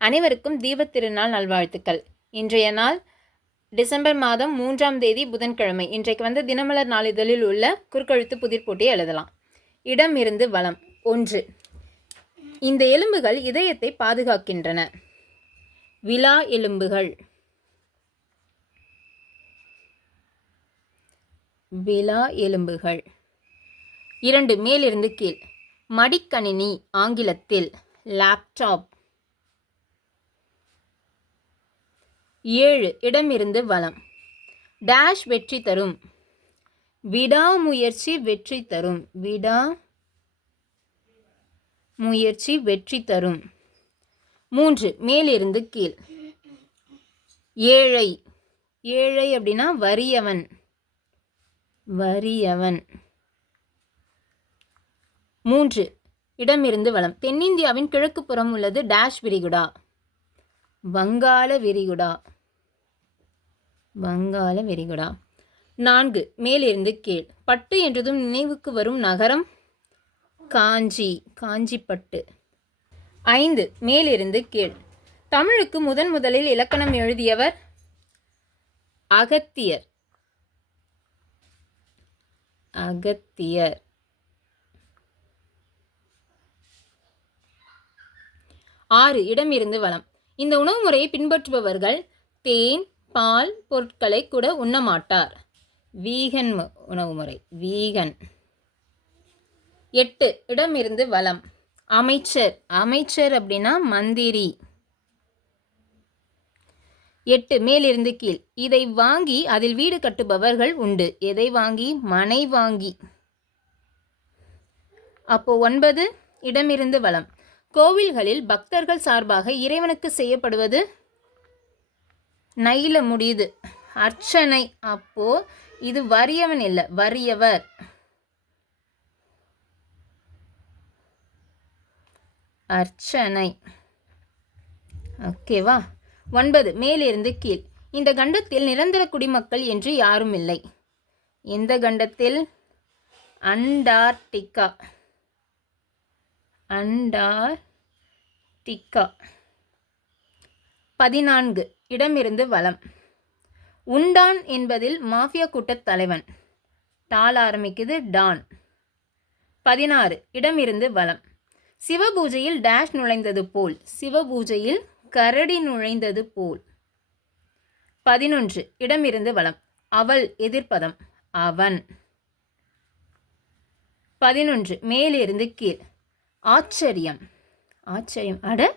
அனைவருக்கும் தீபத் திருநாள் நல்வாழ்த்துக்கள். இன்றைய நாள் டிசம்பர் மாதம் மூன்றாம் தேதி புதன்கிழமை. இன்றைக்கு வந்து தினமலர் நாளிதழில் உள்ள குறுக்கெழுத்து புதிர் போட்டியை எழுதலாம். இடம் இருந்து வளம். ஒன்று. இந்த எலும்புகள் இதயத்தை பாதுகாக்கின்றன. விலா எலும்புகள். விலா எலும்புகள். இரண்டு. மேலிருந்து கீழ். மடிக்கணினி ஆங்கிலத்தில் லேப்டாப் ஏழு இடமிருந்து வளம் டேஷ் வெற்றி தரும். விடாமுயற்சி வெற்றி தரும். விடா முயற்சி வெற்றி தரும். மூன்று மேலிருந்து கீழ். ஏழை. ஏழை அப்படின்னா வறியவன். வறியவன். மூன்று இடமிருந்து வளம் தென்னிந்தியாவின் கிழக்கு புறம் உள்ளது டேஷ் விரிகுடா. வங்காள விரிகுடா. வங்காள விரிகுடா. நான்கு மேலிருந்து கீழ். பட்டு என்றதும் நினைவுக்கு வரும் நகரம் காஞ்சி காஞ்சிப்பட்டு. ஐந்து மேலிருந்து கீழ். தமிழுக்கு முதன் முதலில் இலக்கணம் எழுதியவர் அகத்தியர். அகத்தியர். ஆறு இடமிருந்து வளம் இந்த உணவு முறையை பின்பற்றுபவர்கள் தேன் பால் பொருட்களை கூட உண்ண மாட்டார். வீகன் மு- உணவு முறை. வீகன். எட்டு இடமிருந்து வளம். அமைச்சர். அமைச்சர் அப்படின்னா மந்திரி. எட்டு மேலிருந்து கீழ். இதை வாங்கி அதில் வீடு கட்டுபவர்கள் உண்டு. எதை வாங்கி? மனை வாங்கி. அப்போ ஒன்பது இடமிருந்து வளம். கோவில்களில் பக்தர்கள் சார்பாக இறைவனுக்கு செய்யப்படுவது நயில முடியுது. அர்ச்சனை. அப்போ இது வறியவன் இல்லை வறியவர். அர்ச்சனை. ஓகேவா ஒன்பது. மேலிருந்து கீழ். இந்த கண்டத்தில் நிரந்தர குடிமக்கள் என்று யாரும் இல்லை. இந்த கண்டத்தில்? அண்டார்டிகா. அண்டார்டிகா பதினான்கு. இடமிருந்து வளம் உண்டான் என்பதில் மாஃபியா கூட்டத் தலைவன். டால் ஆரம்பிக்குது டான். பதினாறு. இடமிருந்து வளம் சிவபூஜையில் டேஷ் நுழைந்தது போல். சிவபூஜையில் கரடி நுழைந்தது போல். பதினொன்று. இடமிருந்து வளம் அவள் எதிர்ப்பதம். அவன். பதினொன்று. மேலிருந்து கீழ். ஆச்சரியம். ஆச்சரியம். அட.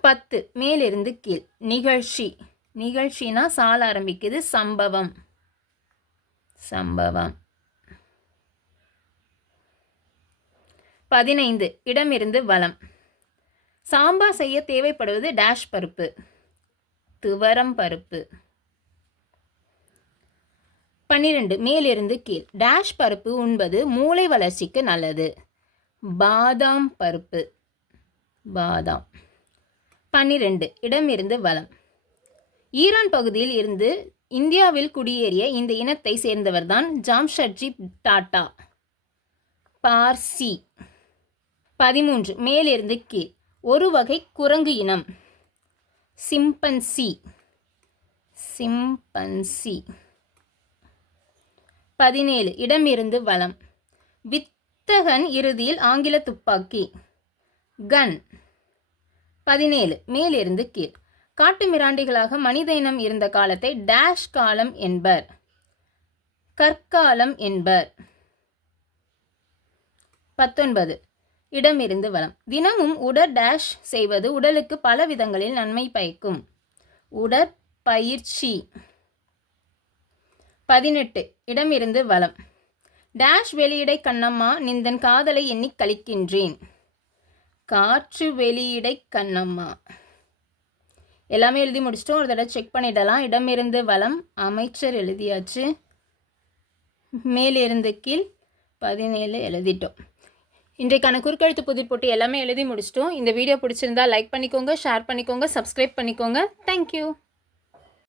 பத்து. மேலிருந்து கீழ். நிகழ்ச்சி. நிகழ்ச்சினா சால ஆரம்பிக்குது. சம்பவம். சம்பவம். பதினைந்து. இடமிருந்து வளம் சாம்பார் செய்ய தேவைப்படுவது டேஷ் பருப்பு. துவரம் பருப்பு. பன்னிரெண்டு மேலிருந்து கீழ். டேஷ் பருப்பு உண்பது மூளை வளர்ச்சிக்கு நல்லது. பாதாம் பருப்பு. பாதாம். பன்னிரெண்டு இடமிருந்து வளம். ஈரான் பகுதியில் இருந்து இந்தியாவில் குடியேறிய இந்த இனத்தை சேர்ந்தவர்தான் ஜாம்ஷட்ஜி டாட்டா. பார்சி. பதிமூன்று மேலிருந்து கீழ். ஒரு வகை குரங்கு இனம். சிம்பன்சி. சிம்பன்சி. பதினேழு. இடமிருந்து வளம் வித்தகன் இறுதியில் ஆங்கில துப்பாக்கி. கன் பதினேழு. மேலிருந்து கீழ். காட்டு மிராண்டிகளாக மனித இனம் இருந்த காலத்தை டேஷ் காலம் என்பர். கற்காலம் என்பர். பத்தொன்பது. இடமிருந்து வளம் தினமும் உடற் டேஷ் செய்வது உடலுக்கு பல விதங்களில் நன்மை பயக்கும். உடற்பயிற்சி. பதினெட்டு. இடமிருந்து வலம். டேஷ் வெளியிடை கண்ணம்மா நிந்தன் காதலை எண்ணி கழிக்கின்றேன். காற்று வெளியிடை கண்ணம்மா. எல்லாமே எழுதி முடிச்சிட்டோம். ஒரு தடவை செக் பண்ணிடலாம். இடமிருந்து வலம். அமைச்சர் எழுதியாச்சு. மேலிருந்து கீழ். பதினேழு எழுதிட்டோம். இன்றைக்கான குறுக்கெழுத்து புதிர் போட்டு எல்லாமே எழுதி முடிச்சிட்டோம். இந்த வீடியோ பிடிச்சிருந்தா லைக் பண்ணிக்கோங்க ஷேர் பண்ணிக்கோங்க சப்ஸ்கிரைப் பண்ணிக்கோங்க. தேங்க்யூ